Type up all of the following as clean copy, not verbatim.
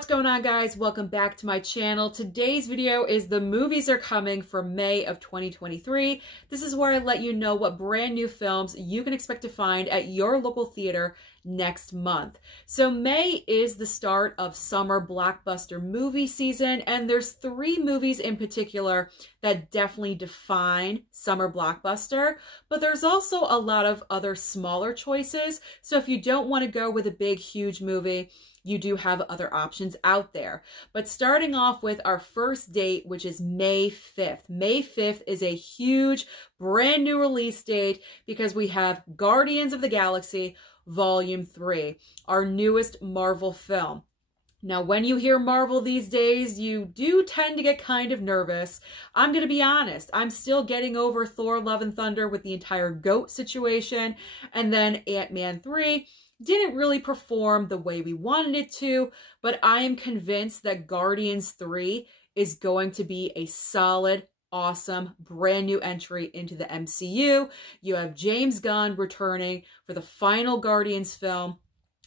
What's going on, guys? Welcome back to my channel. Today's video is the movies are coming for May of 2023. This is where I let you know what brand new films you can expect to find at your local theater next month. So May is the start of summer blockbuster movie season, and there's 3 movies in particular that definitely define summer blockbuster, but there's also a lot of other smaller choices. So if you don't want to go with a big, huge movie, you do have other options out there. But starting off with our first date, which is May 5th. May 5th is a huge brand new release date because we have Guardians of the Galaxy Volume 3, our newest Marvel film. Now, when you hear Marvel these days, you do tend to get kind of nervous. I'm going to be honest. I'm still getting over Thor: Love and Thunder with the entire GOAT situation. And then Ant-Man 3 didn't really perform the way we wanted it to, but I am convinced that Guardians 3 is going to be a solid, awesome, brand new entry into the MCU. You have James Gunn returning for the final Guardians film.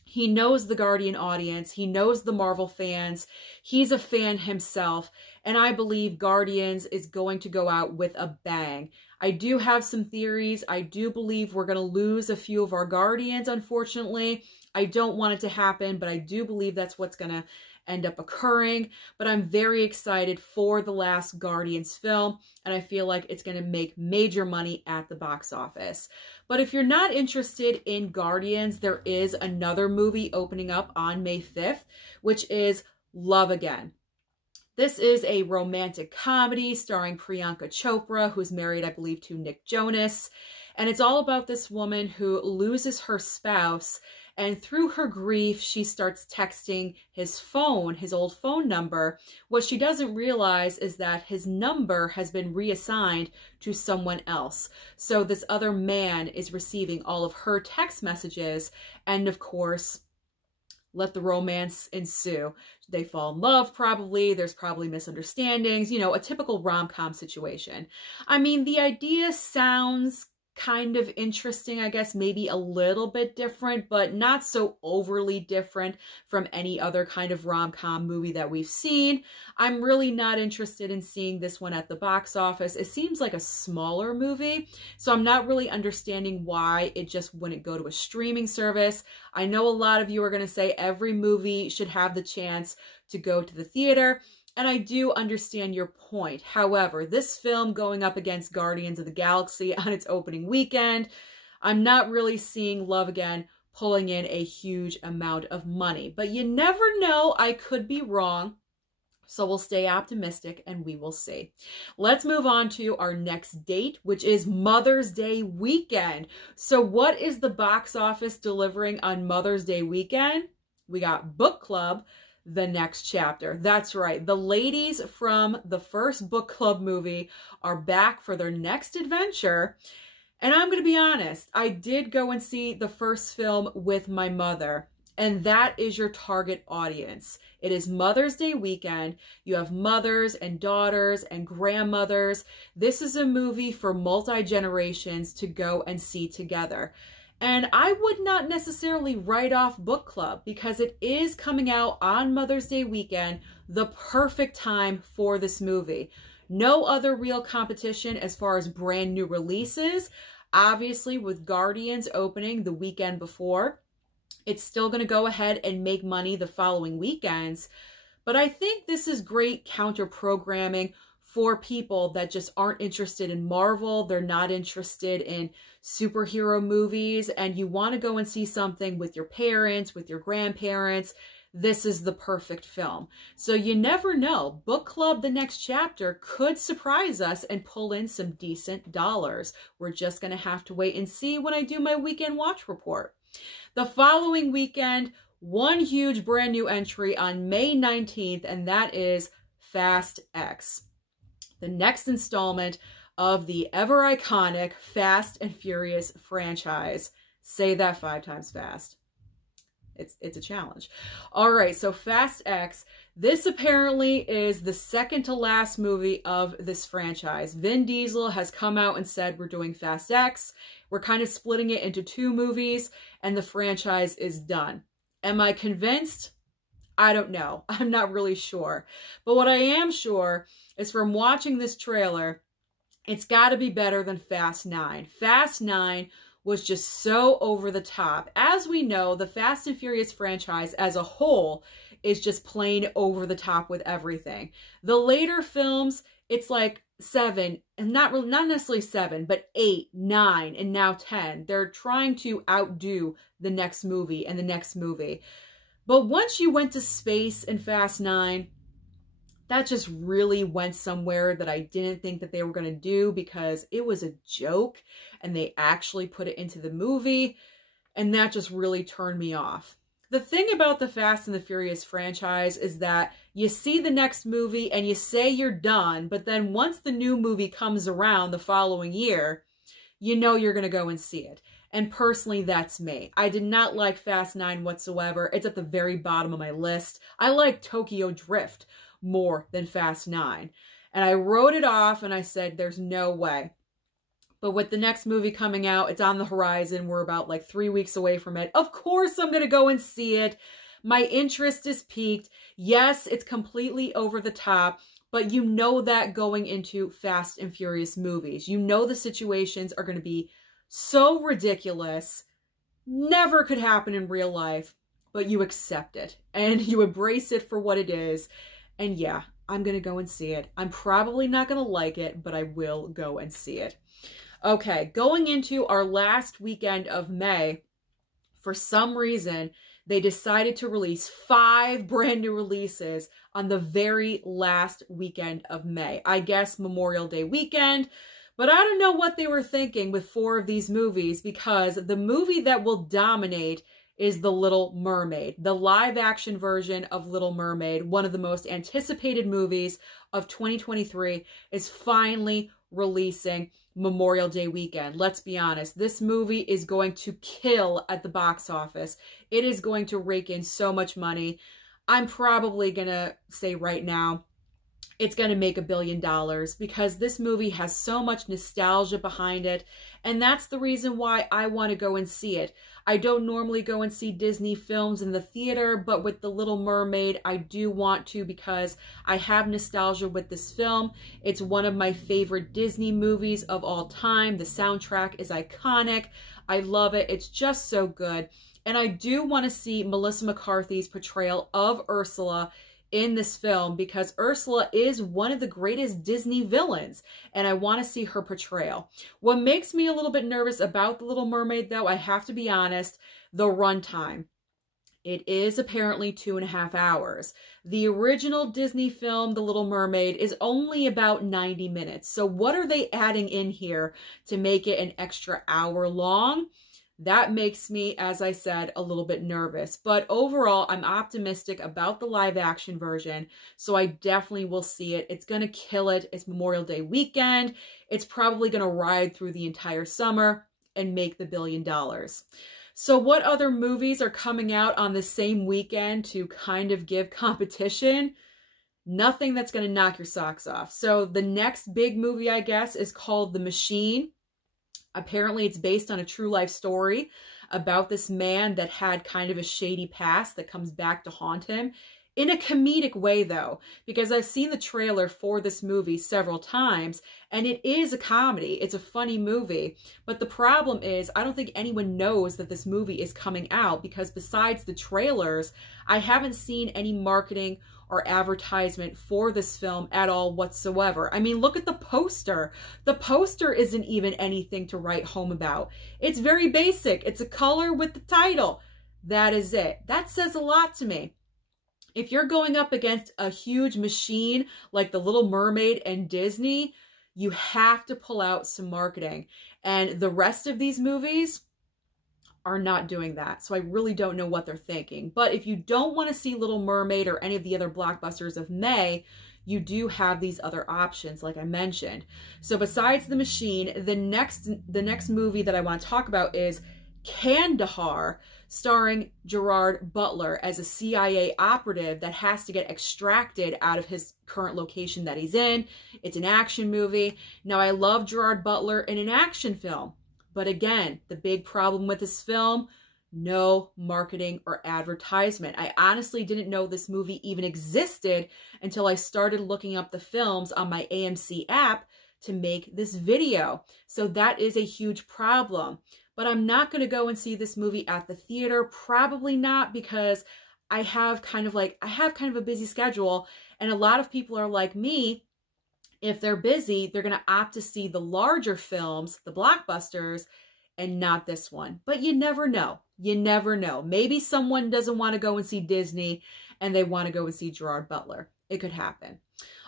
He knows the Guardian audience. He knows the Marvel fans. He's a fan himself. And I believe Guardians is going to go out with a bang. I do have some theories. I do believe we're going to lose a few of our Guardians, unfortunately. I don't want it to happen, but I do believe that's what's going to end up occurring. But I'm very excited for the last Guardians film, and I feel like it's going to make major money at the box office. But if you're not interested in Guardians, there is another movie opening up on May 5th, which is Love Again. This is a romantic comedy starring Priyanka Chopra, who's married, I believe, to Nick Jonas. And it's all about this woman who loses her spouse, and through her grief, she starts texting his phone, his old phone number. What she doesn't realize is that his number has been reassigned to someone else. So this other man is receiving all of her text messages, and of course, let the romance ensue. They fall in love, probably. There's probably misunderstandings, you know, a typical rom-com situation. I mean, the idea sounds kind of interesting, I guess, maybe a little bit different, but not so overly different from any other kind of rom-com movie that we've seen. I'm really not interested in seeing this one at the box office. It seems like a smaller movie, so I'm not really understanding why it just wouldn't go to a streaming service. I know a lot of you are going to say every movie should have the chance to go to the theater, and I do understand your point. However, this film going up against Guardians of the Galaxy on its opening weekend, I'm not really seeing Love Again pulling in a huge amount of money. But you never know, I could be wrong. So we'll stay optimistic and we will see. Let's move on to our next date, which is Mother's Day weekend. So what is the box office delivering on Mother's Day weekend? We got Book Club, The Next Chapter. That's right. The ladies from the first book club movie are back for their next adventure. And I'm going to be honest, I did go and see the first film with my mother, and that is your target audience. It is Mother's Day weekend. You have mothers and daughters and grandmothers. This is a movie for multi-generations to go and see together. And I would not necessarily write off Book Club because it is coming out on Mother's Day weekend, the perfect time for this movie. No other real competition as far as brand new releases. Obviously, with Guardians opening the weekend before, it's still going to go ahead and make money the following weekends. But I think this is great counter-programming for people that just aren't interested in Marvel. They're not interested in superhero movies, and you want to go and see something with your parents, with your grandparents. This is the perfect film. So you never know. Book Club: The Next Chapter could surprise us and pull in some decent dollars. We're just going to have to wait and see when I do my weekend watch report. The following weekend, one huge brand new entry on May 19th, and that is Fast X, the next installment of the ever iconic Fast and Furious franchise. Say that 5 times fast. It's a challenge. All right, so Fast X. This apparently is the second to last movie of this franchise. Vin Diesel has come out and said, we're doing Fast X. We're kind of splitting it into 2 movies, and the franchise is done. Am I convinced? I don't know. I'm not really sure. But what I am sure is from watching this trailer, it's got to be better than Fast 9. Fast 9 was just so over the top. As we know, the Fast and Furious franchise as a whole is just plain over the top with everything. The later films, it's like 7, and not necessarily 7, but 8, 9, and now 10. They're trying to outdo the next movie and the next movie. But once you went to space in Fast 9, that just really went somewhere that I didn't think that they were going to do, because it was a joke and they actually put it into the movie, and that just really turned me off. The thing about the Fast and the Furious franchise is that you see the next movie and you say you're done, but then once the new movie comes around the following year, you know you're going to go and see it. And personally, that's me. I did not like Fast 9 whatsoever. It's at the very bottom of my list. I like Tokyo Drift more than Fast 9. And I wrote it off and I said, there's no way. But with the next movie coming out, it's on the horizon. We're about like 3 weeks away from it. Of course, I'm going to go and see it. My interest is piqued. Yes, it's completely over the top, but you know that going into Fast and Furious movies. You know the situations are going to be so ridiculous, never could happen in real life, but you accept it and you embrace it for what it is. And yeah, I'm going to go and see it. I'm probably not going to like it, but I will go and see it. Okay, going into our last weekend of May, for some reason, they decided to release 5 brand new releases on the very last weekend of May. I guess Memorial Day weekend, but I don't know what they were thinking with 4 of these movies, because the movie that will dominate is The Little Mermaid. The live action version of Little Mermaid, one of the most anticipated movies of 2023, is finally releasing Memorial Day weekend. Let's be honest, this movie is going to kill at the box office. It is going to rake in so much money. I'm probably gonna say right now, it's going to make $1 billion, because this movie has so much nostalgia behind it. And that's the reason why I want to go and see it. I don't normally go and see Disney films in the theater, but with The Little Mermaid, I do want to, because I have nostalgia with this film. It's one of my favorite Disney movies of all time. The soundtrack is iconic. I love it. It's just so good. And I do want to see Melissa McCarthy's portrayal of Ursula in this film, because Ursula is one of the greatest Disney villains, and I want to see her portrayal. What makes me a little bit nervous about The Little Mermaid, though, I have to be honest, the runtime. It is apparently 2.5 hours. The original Disney film, The Little Mermaid, is only about 90 minutes. So what are they adding in here to make it an extra hour long? That makes me, as I said, a little bit nervous. But overall, I'm optimistic about the live action version, so I definitely will see it. It's going to kill it. It's Memorial Day weekend. It's probably going to ride through the entire summer and make the $1 billion. So what other movies are coming out on the same weekend to kind of give competition? Nothing that's going to knock your socks off. So the next big movie, I guess, is called The Machine. Apparently, it's based on a true life story about this man that had kind of a shady past that comes back to haunt him. In a comedic way, though, because I've seen the trailer for this movie several times, and it is a comedy. It's a funny movie. But the problem is, I don't think anyone knows that this movie is coming out, because besides the trailers, I haven't seen any marketing or advertisement for this film at all whatsoever. I mean, look at the poster. The poster isn't even anything to write home about. It's very basic. It's a color with the title. That is it. That says a lot to me. If you're going up against a huge machine like The Little Mermaid and Disney, you have to pull out some marketing. And the rest of these movies are not doing that. So I really don't know what they're thinking. But if you don't want to see Little Mermaid or any of the other blockbusters of May, you do have these other options, like I mentioned. So besides The Machine, the next movie that I want to talk about is Kandahar, starring Gerard Butler as a CIA operative that has to get extracted out of his current location that he's in. It's an action movie. Now, I love Gerard Butler in an action film. But again, the big problem with this film, no marketing or advertisement. I honestly didn't know this movie even existed until I started looking up the films on my AMC app to make this video. So that is a huge problem. But I'm not going to go and see this movie at the theater. Probably not, because I have kind of a busy schedule, and a lot of people are like me. If they're busy, they're going to opt to see the larger films, the blockbusters, and not this one. But you never know. You never know. Maybe someone doesn't want to go and see Disney and they want to go and see Gerard Butler. It could happen.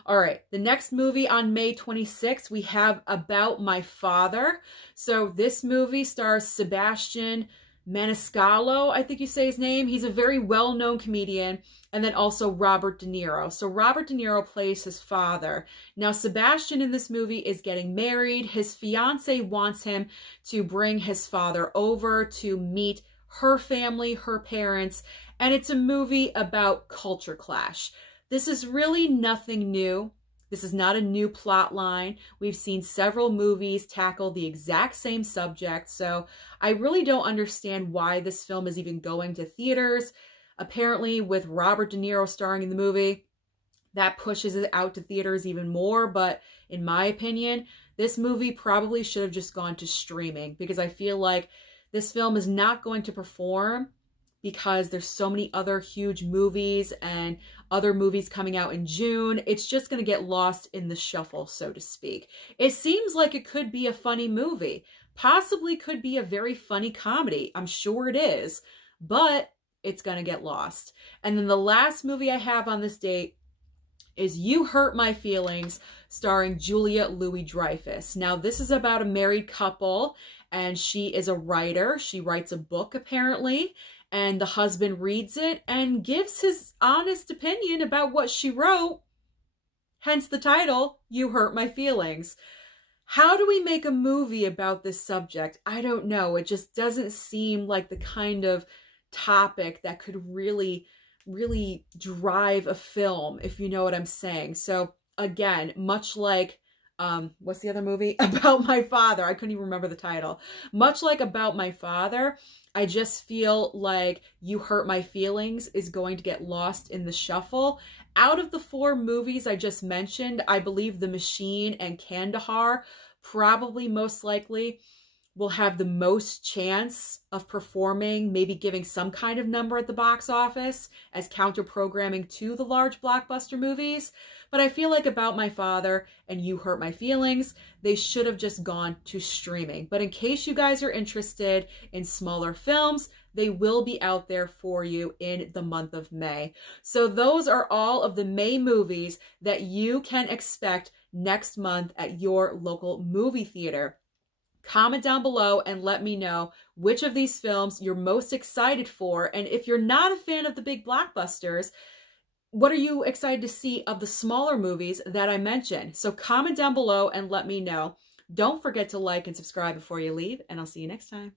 All right, the next movie on May 26th, we have About My Father. So this movie stars Sebastian Maniscalco, I think you say his name. He's a very well-known comedian. And then also Robert De Niro. So Robert De Niro plays his father. Now, Sebastian in this movie is getting married. His fiance wants him to bring his father over to meet her family, her parents. And it's a movie about culture clash. This is really nothing new. This is not a new plot line. We've seen several movies tackle the exact same subject, so I really don't understand why this film is even going to theaters. Apparently, with Robert De Niro starring in the movie, that pushes it out to theaters even more, but in my opinion, this movie probably should have just gone to streaming, because I feel like this film is not going to perform because there's so many other huge movies and other movies coming out in June. It's just going to get lost in the shuffle, so to speak. It seems like it could be a funny movie. Possibly could be a very funny comedy. I'm sure it is. But it's going to get lost. And then the last movie I have on this date is You Hurt My Feelings, starring Julia Louis-Dreyfus. Now, this is about a married couple, and she is a writer. She writes a book, apparently. And the husband reads it and gives his honest opinion about what she wrote. Hence the title, You Hurt My Feelings. How do we make a movie about this subject? I don't know. It just doesn't seem like the kind of topic that could really drive a film, if you know what I'm saying. So again, much like what's the other movie? About My Father. I couldn't even remember the title. Much like About My Father, I just feel like You Hurt My Feelings is going to get lost in the shuffle. Out of the 4 movies I just mentioned, I believe The Machine and Kandahar probably most likely will have the most chance of performing, maybe giving some kind of number at the box office as counter-programming to the large blockbuster movies. But I feel like About My Father and You Hurt My Feelings, they should have just gone to streaming. But in case you guys are interested in smaller films, they will be out there for you in the month of May. So those are all of the May movies that you can expect next month at your local movie theater. Comment down below and let me know which of these films you're most excited for. And if you're not a fan of the big blockbusters, what are you excited to see of the smaller movies that I mentioned? So comment down below and let me know. Don't forget to like and subscribe before you leave, and I'll see you next time.